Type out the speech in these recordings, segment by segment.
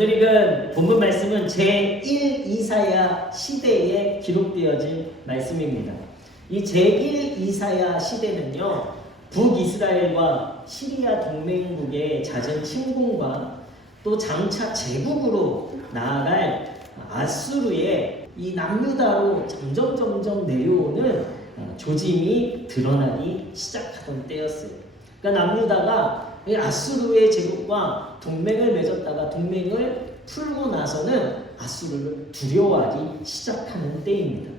오늘 읽은 본문 말씀은 제1 이사야 시대에 기록되어진 말씀입니다. 이 제1 이사야 시대는요, 북이스라엘과 시리아 동맹국의 잦은 침공과 또 장차 제국으로 나아갈 아수르의 이 남유다로 점점 내려오는 조짐이 드러나기 시작하던 때였어요. 그러니까 남유다가 아수르의 제국과 동맹을 맺었다가 동맹을 풀고 나서는 아수르를 두려워하기 시작하는 때입니다.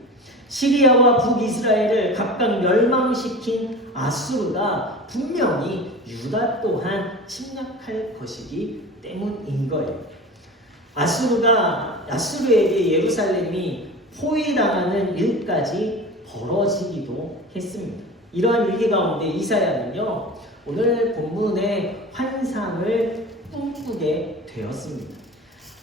시리아와 북이스라엘을 각각 멸망시킨 아수르가 분명히 유다 또한 침략할 것이기 때문인 거예요. 아수르에게 예루살렘이 포위당하는 일까지 벌어지기도 했습니다. 이러한 위기 가운데 이사야는요, 오늘 본문의 환상을 꿈꾸게 되었습니다.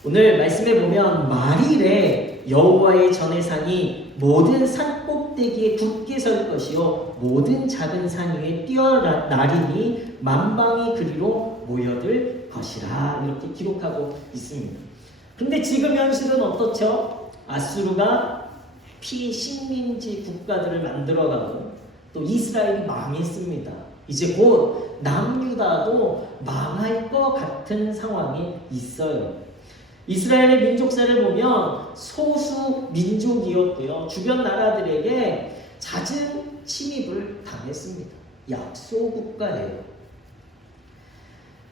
오늘 말씀에 보면 말일에 여호와의 전해산이 모든 산 꼭대기에 굳게 설 것이요 모든 작은 산 위에 뛰어나리니 만방이 그리로 모여들 것이라, 이렇게 기록하고 있습니다. 근데 지금 현실은 어떻죠? 아수르가 피식민지 국가들을 만들어가고 또 이스라엘이 망했습니다. 이제 곧 남유다도 망할 것 같은 상황이 있어요. 이스라엘의 민족사를 보면 소수 민족이었고요, 주변 나라들에게 잦은 침입을 당했습니다. 약소 국가예요.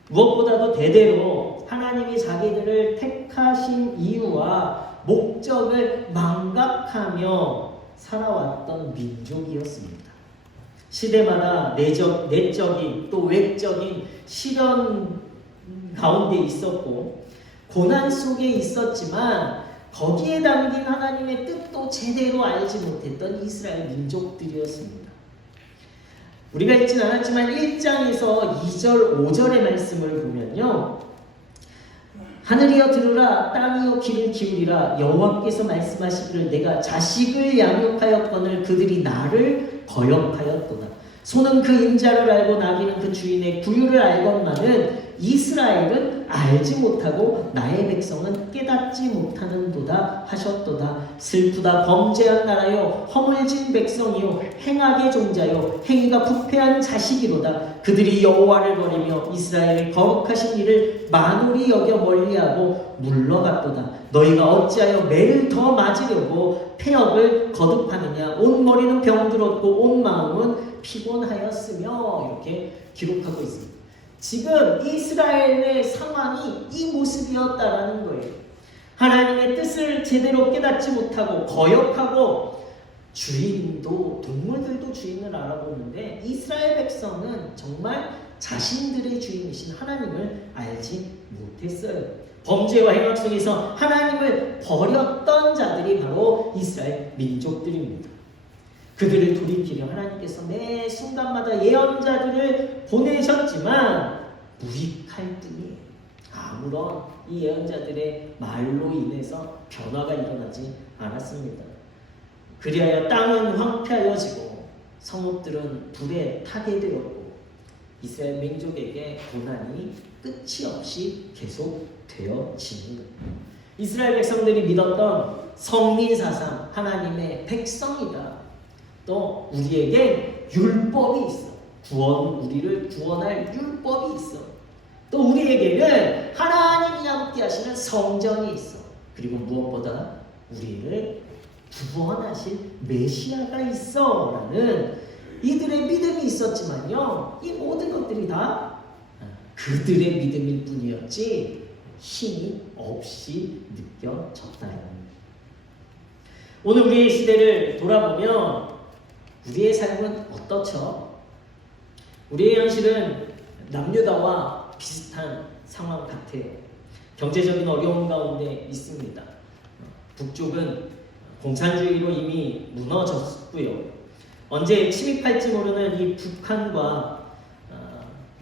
무엇보다도 대대로 하나님이 자기들을 택하신 이유와 목적을 망각하며 살아왔던 민족이었습니다. 시대마다 내적인 또 외적인 시련 가운데 있었고 고난 속에 있었지만 거기에 담긴 하나님의 뜻도 제대로 알지 못했던 이스라엘 민족들이었습니다. 우리가 읽진 않았지만 1장에서 2절, 5절의 말씀을 보면요, 하늘이여 들으라, 땅이여 귀를 기울이라, 여호와께서 말씀하시기를 내가 자식을 양육하였거늘 그들이 나를 거역하였도다. 소는 그 임자를 알고 나귀는 그 주인의 구유를 알건만은 이스라엘은 알지 못하고 나의 백성은 깨닫지 못하는도다 하셨도다. 슬프다 범죄한 나라요 허물진 백성이요 행악의 종자요 행위가 부패한 자식이로다. 그들이 여호와를 버리며 이스라엘의 거룩하신 이를 만홀히 여겨 멀리하고 물러갔도다. 너희가 어찌하여 매를 더 맞으려고 폐역을 거듭하느냐. 온 머리는 병들었고 온 마음은 피곤하였으며, 이렇게 기록하고 있습니다. 지금 이스라엘의 상황이 이 모습이었다라는 거예요. 하나님의 뜻을 제대로 깨닫지 못하고 거역하고, 주인도 동물들도 주인을 알아보는데 이스라엘 백성은 정말 자신들의 주인이신 하나님을 알지 못했어요. 범죄와 행악 속에서 하나님을 버렸던 자들이 바로 이스라엘 민족들입니다. 그들을 돌이키려 하나님께서 매 순간마다 예언자들을 보내셨지만 무익할 뿐이에요. 아무런 이 예언자들의 말로 인해서 변화가 일어나지 않았습니다. 그리하여 땅은 황폐하여지고 성읍들은 불에 타게 되었고 이스라엘 민족에게 고난이 끝이 없이 계속되어지는 거예요. 이스라엘 백성들이 믿었던 성리사상, 하나님의 백성이다. 또 우리에게 율법이 있어. 우리를 구원할 율법이 있어. 또 우리에게는 하나님이 함께 하시는 성전이 있어. 그리고 무엇보다 우리를 구원하실 메시아가 있어 라는 이들의 믿음이 있었지만요, 이 모든 것들이 다 그들의 믿음일 뿐이었지 힘이 없이 느껴졌다는. 오늘 우리의 시대를 돌아보면 우리의 삶은 어떻죠? 우리의 현실은 남유다와 비슷한 상황 같아요. 경제적인 어려움 가운데 있습니다. 북쪽은 공산주의로 이미 무너졌고요. 언제 침입할지 모르는 이 북한과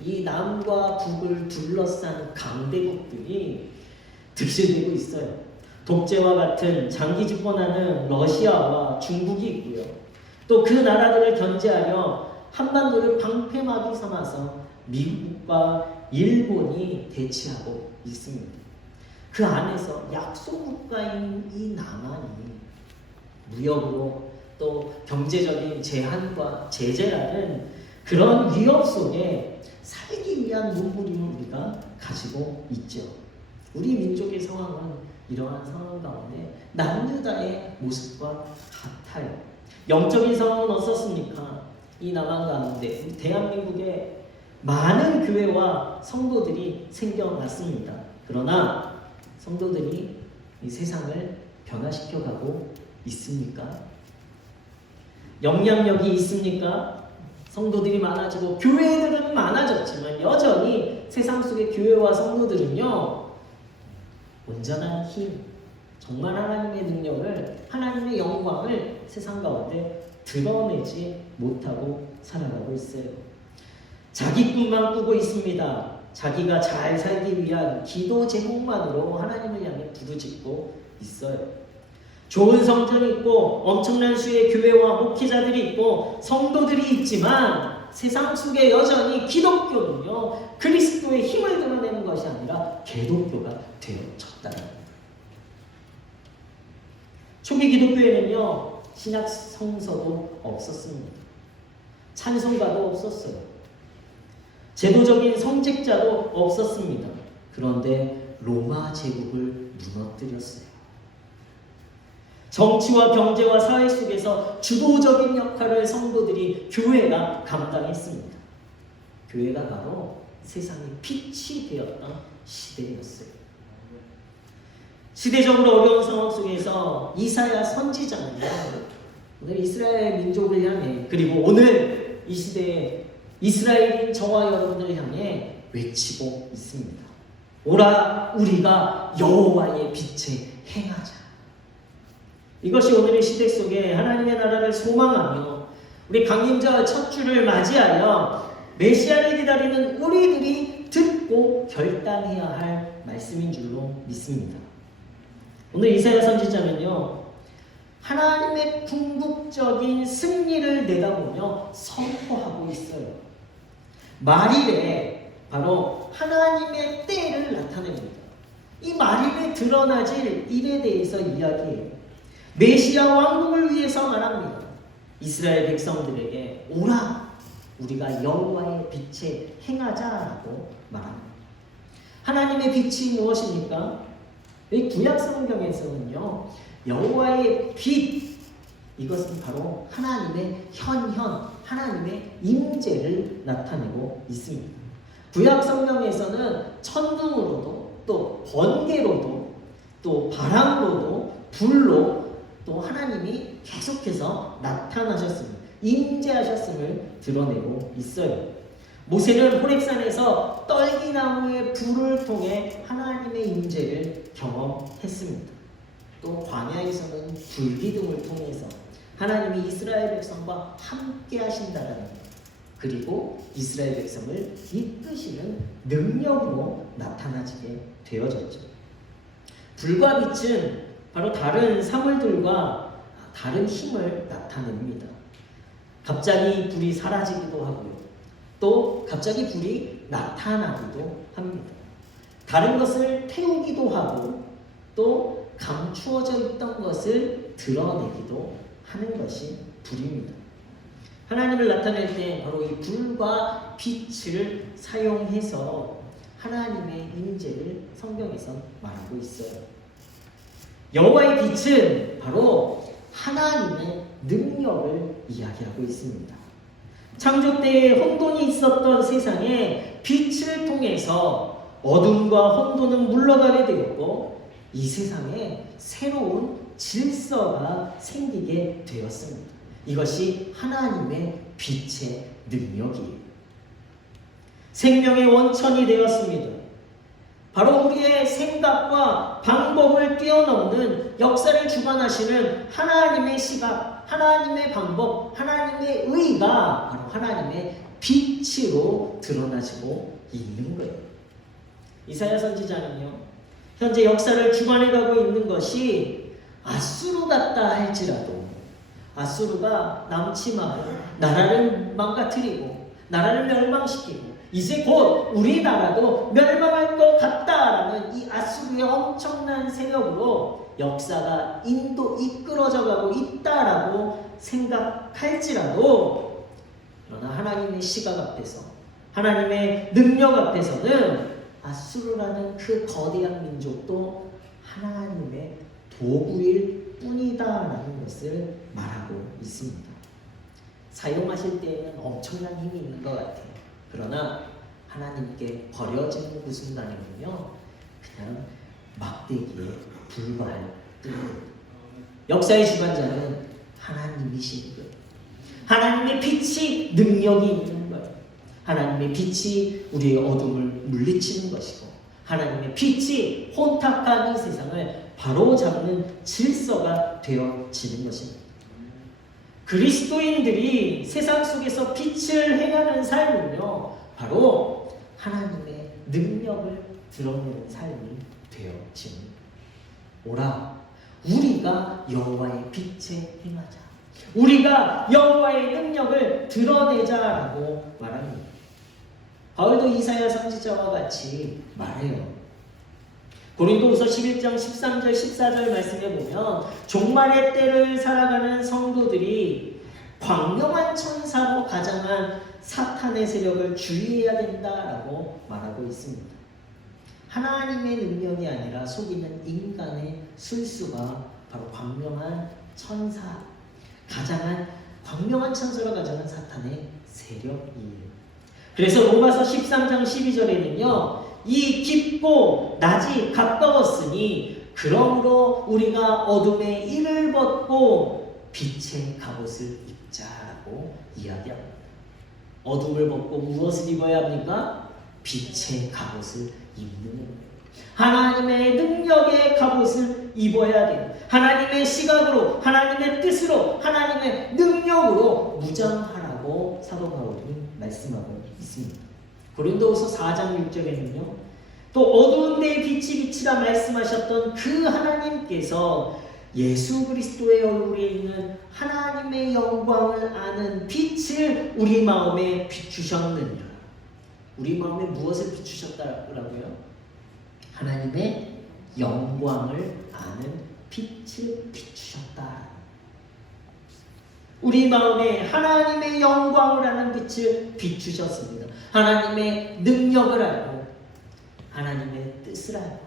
이 남과 북을 둘러싼 강대국들이 득실되고 있어요. 독재와 같은 장기 집권하는 러시아와 중국이 있고요. 또 그 나라들을 견제하려 한반도를 방패막이 삼아서 미국과 일본이 대치하고 있습니다. 그 안에서 약속 국가인 이 남한이 무역으로 또 경제적인 제한과 제재라는 그런 위협 속에 살기 위한 눈부림을 우리가 가지고 있죠. 우리 민족의 상황은 이러한 상황 가운데 남유다의 모습과 같아요. 영적인 상황은 어떻습니까? 이 남한 가운데 우리 대한민국에 많은 교회와 성도들이 생겨났습니다. 그러나 성도들이 이 세상을 변화시켜가고 있습니까? 영향력이 있습니까? 성도들이 많아지고 교회들은 많아졌지만 여전히 세상 속의 교회와 성도들은요, 온전한 힘, 정말 하나님의 능력을, 하나님의 영광을 세상 가운데 드러내지 못하고 살아가고 있어요. 자기 꿈만 꾸고 있습니다. 자기가 잘 살기 위한 기도 제목만으로 하나님을 향해 부르짖고 있어요. 좋은 성전이 있고 엄청난 수의 교회와 목회자들이 있고 성도들이 있지만 세상 속에 여전히 기독교는요, 그리스도의 힘을 드러내는 것이 아니라 개독교가 되어졌다는 겁니다. 초기 기독교에는요, 신약 성서도 없었습니다. 찬송가도 없었어요. 제도적인 성직자도 없었습니다. 그런데 로마 제국을 무너뜨렸어요. 정치와 경제와 사회 속에서 주도적인 역할을 성도들이, 교회가 감당했습니다. 교회가 바로 세상의 빛이 되었던 시대였어요. 시대적으로 어려운 상황 속에서 이사야 선지자는요, 오늘 이스라엘 민족을 향해, 그리고 오늘 이 시대에 이스라엘인 저와 여러분들을 향해 외치고 있습니다. 오라 우리가 여호와의 빛에 행하자. 이것이 오늘의 시대 속에 하나님의 나라를 소망하며 우리 강림절 첫 주를 맞이하여 메시아를 기다리는 우리들이 듣고 결단해야 할 말씀인 줄로 믿습니다. 오늘 이사야 선지자는요, 하나님의 궁극적인 승리를 내다보며 선포하고 있어요. 말일에 바로 하나님의 때를 나타냅니다. 이 말일에 드러나질 일에 대해서 이야기해요. 메시아 왕국을 위해서 말합니다. 이스라엘 백성들에게 오라 우리가 여호와의 빛에 행하자라고 말합니다. 하나님의 빛이 무엇입니까? 이 구약 성경에서는요, 여호와의 빛, 이것은 바로 하나님의 현현, 하나님의 임재를 나타내고 있습니다. 구약 성경에서는 천둥으로도 또 번개로도 또 바람으로도 불로 또 하나님이 계속해서 나타나셨습니다. 임재하셨음을 드러내고 있어요. 모세는 호렙산에서 떨기나무의 불을 통해 하나님의 임재를 경험했습니다. 또 광야에서는 불기둥을 통해서 하나님이 이스라엘 백성과 함께 하신다는 것, 그리고 이스라엘 백성을 이끄시는 능력으로 나타나지게 되어졌죠. 불과 빛은 바로 다른 사물들과 다른 힘을 나타냅니다. 갑자기 불이 사라지기도 하고요. 또 갑자기 불이 나타나기도 합니다. 다른 것을 태우기도 하고 또 감추어져 있던 것을 드러내기도 하는 것이 불입니다. 하나님을 나타낼 때 바로 이 불과 빛을 사용해서 하나님의 임재를 성경에서 말하고 있어요. 여호와의 빛은 바로 하나님의 능력을 이야기하고 있습니다. 창조 때에 혼돈이 있었던 세상에 빛을 통해서 어둠과 혼돈은 물러가게 되었고 이 세상에 새로운 질서가 생기게 되었습니다. 이것이 하나님의 빛의 능력이에요. 생명의 원천이 되었습니다. 바로 우리의 생각과 방법을 뛰어넘는 역사를 주관하시는 하나님의 시각, 하나님의 방법, 하나님의 의가 바로 하나님의 빛으로 드러나지고 있는 거예요. 이사야 선지자는요, 현재 역사를 주관해가고 있는 것이 아수르 같다 할지라도 아수르가 남침하여 나라를 망가뜨리고 나라를 멸망시키고 이제 곧 우리나라도 멸망할 것 같다라는 이 아수르의 엄청난 세력으로 역사가 이끌어져 가고 있다라고 생각할지라도, 그러나 하나님의 시각 앞에서, 하나님의 능력 앞에서는 아수르라는 그 거대한 민족도 하나님의 도구일 뿐이다라는 것을 말하고 있습니다. 사용하실 때에는 엄청난 힘이 있는 것 같아요. 그러나 하나님께 버려지는 그 순간에는요, 그냥 막대기에 불과할 뿐입니다. 역사의 주관자는 하나님이신 거예요. 하나님의 빛이 능력이 있는 거예요. 하나님의 빛이 우리의 어둠을 물리치는 것이고, 하나님의 빛이 혼탁한 이 세상을 바로잡는 질서가 되어지는 것입니다. 그리스도인들이 세상 속에서 빛을 행하는 삶은요, 바로 하나님의 능력을 드러내는 삶이 되어집니다. 오라, 우리가 여호와의 빛에 행하자. 우리가 여호와의 능력을 드러내자라고 말합니다. 바울도 이사야 선지자와 같이 말해요. 고린도후서 11장 13절 14절 말씀에 보면 종말의 때를 살아가는 성도들이 광명한 천사로 가장한 사탄의 세력을 주의해야 된다라고 말하고 있습니다. 하나님의 능력이 아니라 속이는 인간의 술수가 바로 광명한 천사, 가장한 광명한 천사로 가장한 사탄의 세력이에요. 그래서 로마서 13장 12절에는요, 이 깊고 낮이 가까웠으니 그러므로 우리가 어둠의 일을 벗고 빛의 갑옷을 입자라고 이야기합니다. 어둠을 벗고 무엇을 입어야 합니까? 빛의 갑옷을 입는 거예요. 하나님의 능력의 갑옷을 입어야 돼요. 하나님의 시각으로, 하나님의 뜻으로, 하나님의 능력으로 무장하라고 사도 바울이 말씀하고 있습니다. 고린도후서 4장 6절에는요, 또 어두운 데에 빛이 비치라 말씀하셨던 그 하나님께서 예수 그리스도의 얼굴에 있는 하나님의 영광을 아는 빛을 우리 마음에 비추셨느니라. 우리 마음에 무엇을 비추셨다고요? 하나님의 영광을 아는 빛을 비추셨다. 우리 마음에 하나님의 영광을 아는 빛을 비추셨습니다. 하나님의 능력을 알고, 하나님의 뜻을 알고,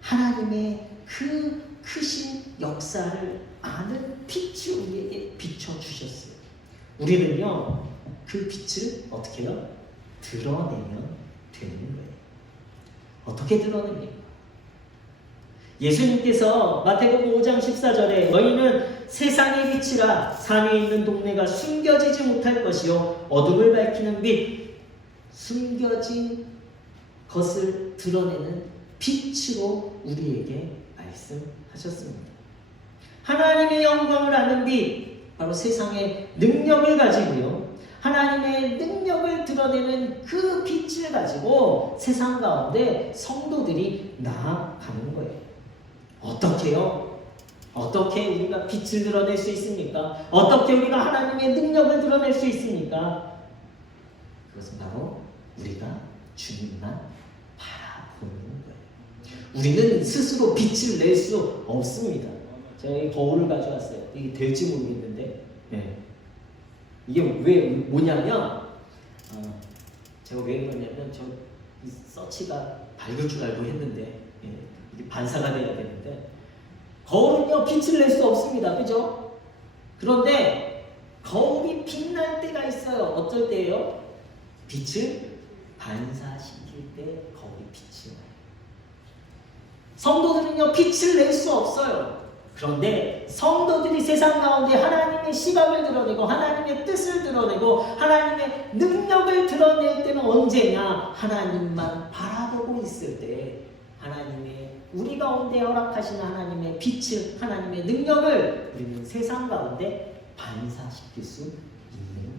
하나님의 그 크신 역사를 아는 빛을 우리에게 비춰주셨어요. 우리는요, 그 빛을 어떻게 해요? 드러내면 되는 거예요. 어떻게 드러냅니까? 예수님께서 마태복음 5장 14절에 너희는 세상의 빛이라 산 위에 있는 동네가 숨겨지지 못할 것이요 어둠을 밝히는 빛, 숨겨진 것을 드러내는 빛으로 우리에게 말씀하셨습니다. 하나님의 영광을 아는 빛, 바로 세상의 능력을 가지고요, 하나님의 능력을 드러내는 그 빛을 가지고 세상 가운데 성도들이 나아가는 거예요. 어떻게요? 어떻게 우리가 빛을 드러낼 수 있습니까? 어떻게 우리가 하나님의 능력을 드러낼 수 있습니까? 그것은 바로 우리가 주님만 바라보는 거예요. 우리는 스스로 빛을 낼 수 없습니다. 제가 이 거울을 가져왔어요. 이게 될지 모르겠는데, 네. 이게 왜 뭐냐면, 제가 왜 그러냐면 이 서치가 밝을 줄 알고 했는데, 이게 반사가 돼야 되는데, 거울은요 빛을 낼 수 없습니다. 그죠? 그런데 거울이 빛날 때가 있어요. 어떨 때예요? 빛을 반사시킬 때 거울이 빛이 나요. 성도들은요 빛을 낼 수 없어요. 그런데 성도들이 세상 가운데 하나님의 시각을 드러내고 하나님의 뜻을 드러내고 하나님의 능력을 드러낼 때는 언제냐? 하나님만 바라보고 있을 때 하나님의 우리 가운데 허락하신 하나님의 빛을, 하나님의 능력을 우리는 세상 가운데 반사시킬 수 있는 거예요.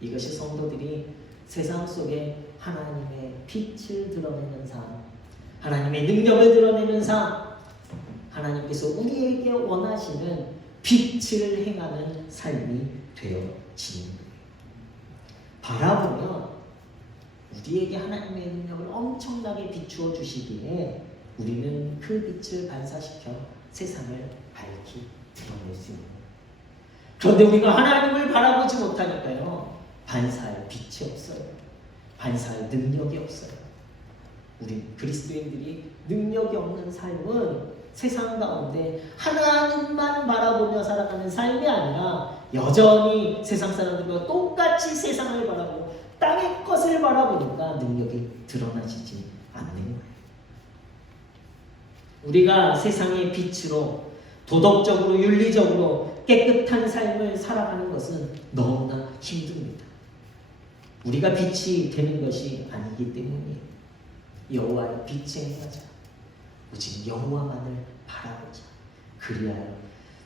이것이 성도들이 세상 속에 하나님의 빛을 드러내는 삶, 하나님의 능력을 드러내는 삶, 하나님께서 우리에게 원하시는 빛을 행하는 삶이 되어지는 거예요. 바라보면 우리에게 하나님의 능력을 엄청나게 비추어 주시기에 우리는 그 빛을 반사시켜 세상을 밝히 드러낼 수 있는 거예요. 그런데 우리가 하나님을 바라보지 못하니까요, 반사할 빛이 없어요. 반사할 능력이 없어요. 우리 그리스도인들이 능력이 없는 삶은 세상 가운데 하나님만 바라보며 살아가는 삶이 아니라 여전히 세상 사람들과 똑같이 세상을 바라보고 땅의 것을 바라보니까 능력이 드러나지지 않는 거예요. 우리가 세상의 빛으로 도덕적으로 윤리적으로 깨끗한 삶을 살아가는 것은 너무나 힘듭니다. 우리가 빛이 되는 것이 아니기 때문이에요. 여호와의 빛에 행하자. 오직 여호와만을 바라보자. 그리하여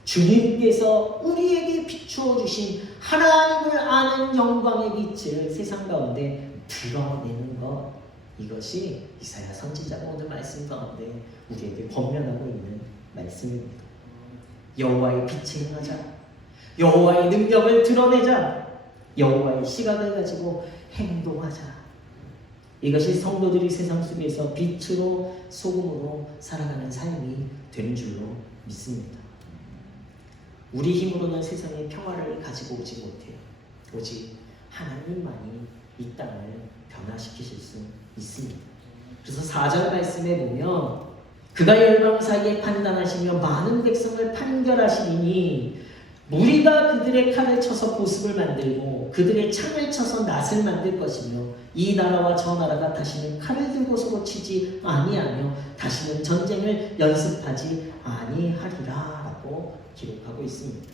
주님께서 우리에게 비추어 주신 하나님을 아는 영광의 빛을 세상 가운데 드러내는 것, 이것이 이사야 선지자가 오늘 말씀 가운데 우리에게 권면하고 있는 말씀입니다. 여호와의 빛에 행하자. 여호와의 능력을 드러내자. 여호와의 시각을 가지고 행동하자. 이것이 성도들이 세상 속에서 빛으로 소금으로 살아가는 삶이 되는 줄로 믿습니다. 우리 힘으로는 세상의 평화를 가지고 오지 못해요. 오직 하나님만이 이 땅을 변화시키실 수 있습니다. 그래서 4절 말씀에 보면 그가 열방 사이에 판단하시며 많은 백성을 판결하시니 무리가 그들의 칼을 쳐서 보습을 만들고 그들의 창을 쳐서 낫을 만들 것이며 이 나라와 저 나라가 다시는 칼을 들고 서로 치지 아니하며 다시는 전쟁을 연습하지 아니하리라 라고 기록하고 있습니다.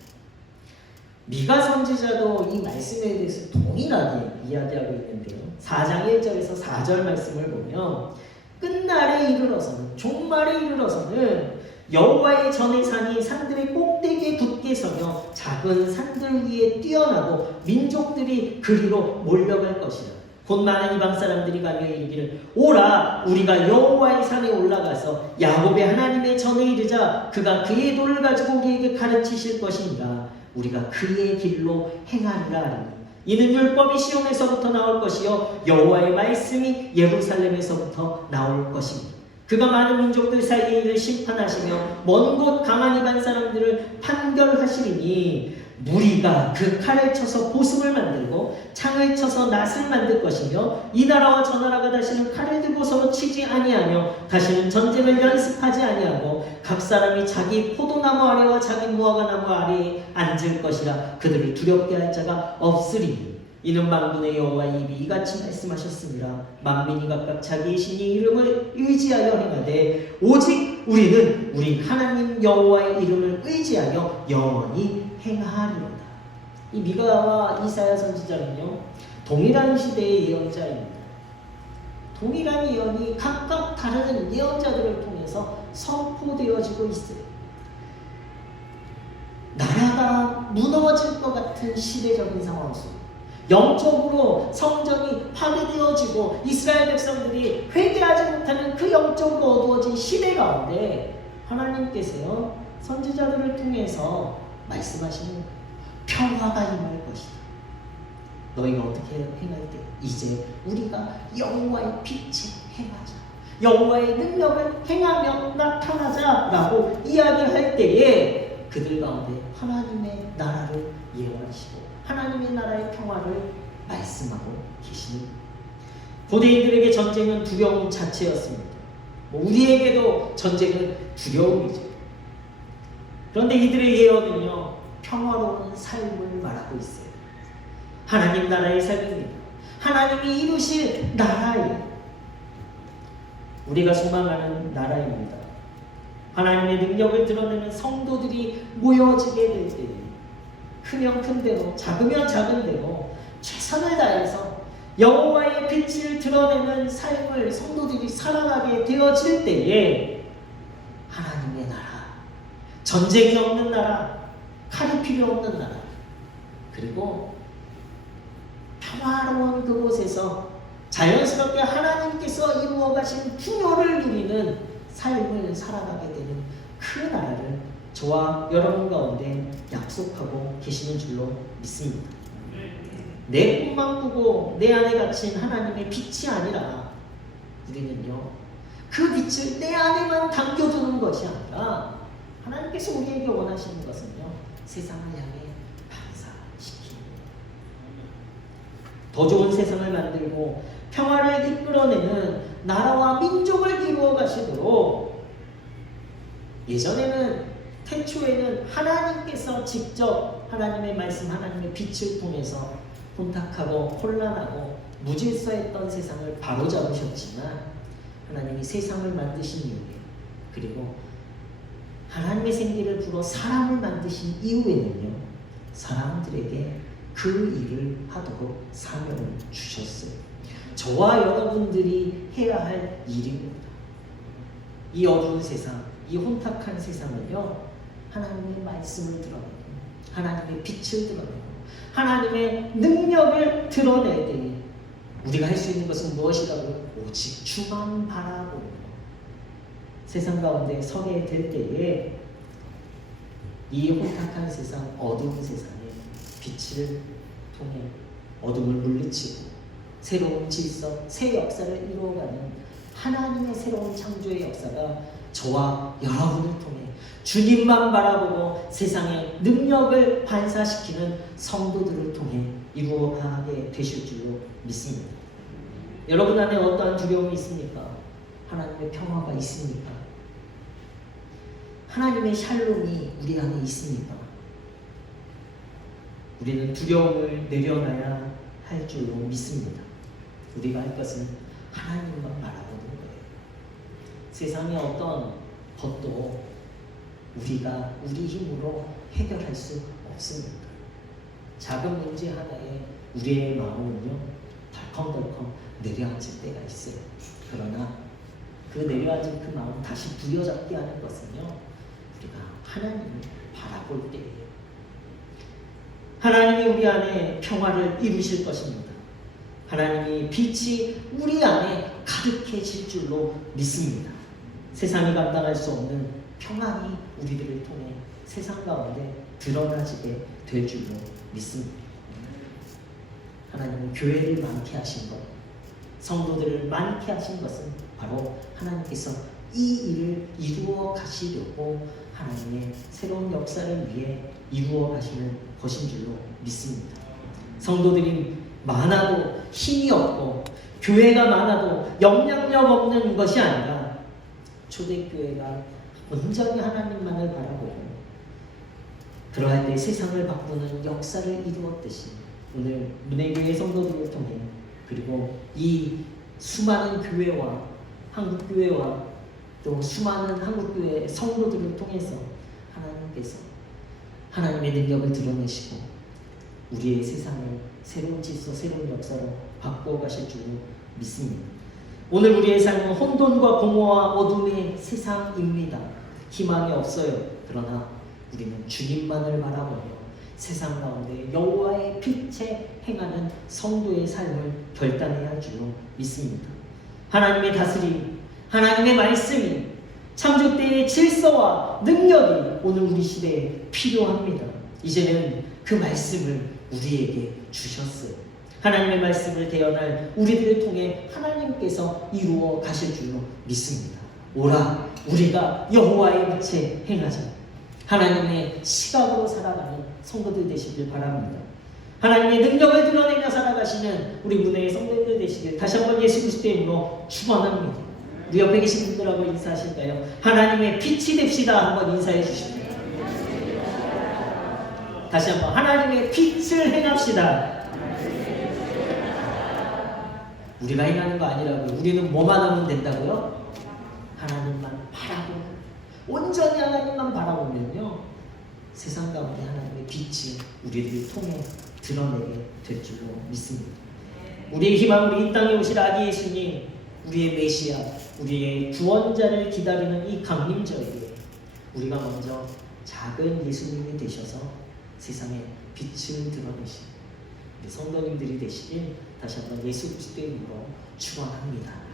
미가 선지자도 이 말씀에 대해서 동일하게 이야기하고 있는데요. 4장 1절에서 4절 말씀을 보면 끝날에 이르러서는 종말에 이르러서는 여호와의 전의 산이 산들의 꼭대기에 굳게 서며 작은 산들 위에 뛰어나고 민족들이 그리로 몰려갈 것이라. 곧 많은 이방 사람들이 가며 이르기를 오라 우리가 여호와의 산에 올라가서 야곱의 하나님의 전에 이르자. 그가 그의 도를 가지고 우리에게 가르치실 것이니라. 우리가 그의 길로 행하리라 하리니 이는 율법이 시온에서부터 나올 것이요 여호와의 말씀이 예루살렘에서부터 나올 것입니다. 그가 많은 민족들 사이에 이를 심판하시며 먼 곳 강한 이방 사람들을 판결하시리니 무리가 그 칼을 쳐서 보습을 만들고 창을 쳐서 낫을 만들 것이며 이 나라와 저 나라가 다시는 칼을 들고 서로 치지 아니하며 다시는 전쟁을 연습하지 아니하고 각 사람이 자기 포도나무 아래와 자기 무화과나무 아래에 앉을 것이라. 그들을 두렵게 할 자가 없으리니 이는 만군의 여호와의 입이 이같이 말씀하셨습니다. 만민이 각각 자기의 신의 이름을 의지하여 행하되 오직 우리는 우리 하나님 여호와의 이름을 의지하여 영원히 행하리로다. 이 미가와 이사야 선지자는요 동일한 시대의 예언자입니다. 동일한 예언이 각각 다른 예언자들을 통해서 선포되어지고 있어요. 나라가 무너질 것 같은 시대적인 상황 속 영적으로 성전이 파괴되어지고 이스라엘 백성들이 회개하지 못하는 그 영적으로 어두워진 시대 가운데 하나님께서요 선지자들을 통해서 말씀하시는 평화가 임할 것이다. 너희가 어떻게 행할 때 이제 우리가 여호와의 빛에 행하자. 여호와의 능력을 행하며 나타나자라고 이야기할 때에 그들 가운데 하나님의 나라를 예언하시고 하나님의 나라의 평화를 말씀하고 계시는 고대인들에게 전쟁은 두려움 자체였습니다. 우리에게도 전쟁은 두려움이죠. 그런데 이들의 예언은요 평화로운 삶을 말하고 있어요. 하나님 나라의 삶입니다. 하나님이 이루실 나라예요. 우리가 소망하는 나라입니다. 하나님의 능력을 드러내는 성도들이 모여지게 될 때에 크면 큰 대로 작으면 작은 대로 최선을 다해서 여호와의 빛을 드러내는 삶을 성도들이 살아가게 되어질 때에 하나님의 나라, 전쟁이 없는 나라, 칼이 필요 없는 나라, 그리고 평화로운 그곳에서 자연스럽게 하나님께서 이루어 가신 풍요를 누리는 삶을 살아가게 되는 그 나라를 저와 여러분 가운데 약속하고 계시는 줄로 믿습니다. 내 꿈만 꾸고 내 안에 갇힌 하나님의 빛이 아니라 우리는요, 그 빛을 내 안에만 담겨두는 것이 아니라 하나님께서 우리에게 원하시는 것은요, 세상을 향해 반사시키는 더 좋은 세상을 만들고 평화를 이끌어내는 나라와 민족을 이루어 가시도록, 예전에는 태초에는 하나님께서 직접 하나님의 말씀, 하나님의 빛을 통해서 혼탁하고 혼란하고 무질서했던 세상을 바로잡으셨지만, 하나님이 세상을 만드신 이후에, 그리고 하나님의 생기를 불어 사람을 만드신 이후에는요, 사람들에게 그 일을 하도록 사명을 주셨어요. 저와 여러분들이 해야 할 일입니다. 이 어두운 세상, 이 혼탁한 세상은요, 하나님의 말씀을 드러내고 하나님의 빛을 드러내고 하나님의 능력을 드러낼 때에 우리가 할 수 있는 것은 무엇이라고요? 오직 주만 바라보고 세상 가운데 서게 될 때에 이 혼탁한 세상, 어두운 세상에 빛을 통해 어둠을 물리치고 새로운 질서, 새 역사를 이루어가는 하나님의 새로운 창조의 역사가 저와 여러분을 통해 주님만 바라보고 세상의 능력을 반사시키는 성도들을 통해 이루어가게 되실 줄로 믿습니다. 여러분 안에 어떠한 두려움이 있습니까? 하나님의 평화가 있습니까? 하나님의 샬롬이 우리 안에 있습니까? 우리는 두려움을 내려놔야 할 줄로 믿습니다. 우리가 할 것은 하나님만 바라보는 거예요. 세상의 어떤 것도 우리가 우리 힘으로 해결할 수 없습니다. 작은 문제 하나에 우리의 마음은요, 덜컹덜컹 내려앉을 때가 있어요. 그러나 그 내려앉은 그 마음 다시 부여잡게 하는 것은요, 우리가 하나님을 바라볼 때예요. 하나님이 우리 안에 평화를 이루실 것입니다. 하나님이 빛이 우리 안에 가득해질 줄로 믿습니다. 세상이 감당할 수 없는 평안이 우리들을 통해 세상 가운데 드러나지게 될 줄로 믿습니다. 하나님은 교회를 많게 하신 것, 성도들을 많게 하신 것은 바로 하나님께서 이 일을 이루어 가시려고 하나님의 새로운 역사를 위해 이루어 가시는 것인 줄로 믿습니다. 성도들이 많아도 힘이 없고 교회가 많아도 영향력 없는 것이 아니라 초대교회가 온전히 하나님만을 바라보고 그러할 때 세상을 바꾸는 역사를 이루었듯이 오늘 문혜교회 성도들을 통해 그리고 이 수많은 교회와 한국교회와 또 수많은 한국교회 성도들을 통해서 하나님께서 하나님의 능력을 드러내시고 우리의 세상을 새로운 질서, 새로운 역사로 바꾸어 가실 줄로 믿습니다. 오늘 우리의 삶은 혼돈과 공허와 어둠의 세상입니다. 희망이 없어요. 그러나 우리는 주님만을 바라보며 세상 가운데 여호와의 빛에 행하는 성도의 삶을 결단해야 할 줄로 믿습니다. 하나님의 다스림, 하나님의 말씀이 창조 때의 질서와 능력이 오늘 우리 시대에 필요합니다. 이제는 그 말씀을 우리에게 주셨어요. 하나님의 말씀을 대언할 우리들을 통해 하나님께서 이루어 가실 줄로 믿습니다. 오라, 우리가 여호와의 빛에 행하자. 하나님의 시각으로 살아가는 성도들 되시길 바랍니다. 하나님의 능력을 드러내며 살아가시는 우리 문혜의 성도들 되시길 다시 한번 예수 그리스도의 이름으로 축원합니다. 우리 옆에 계신 분들하고 인사하실까요? 하나님의 빛이 됩시다. 한번 인사해 주십시오. 다시 한번 하나님의 빛을 행합시다. 우리가 행하는 거 아니라고요. 우리는 뭐만 하면 된다고요? 하나님만 바라보고 온전히 하나님만 바라보면요, 세상 가운데 하나님의 빛이 우리를 통해 드러내게 될 줄로 믿습니다. 우리의 희망, 우리 이 땅에 오실 아기 예수님, 우리의 메시아, 우리의 구원자를 기다리는 이 강림절에 우리가 먼저 작은 예수님이 되셔서 세상에 빛을 드러내신 우리 성도님들이 되시길 다시 한번 예수 그리스도의 이름으로 축원합니다.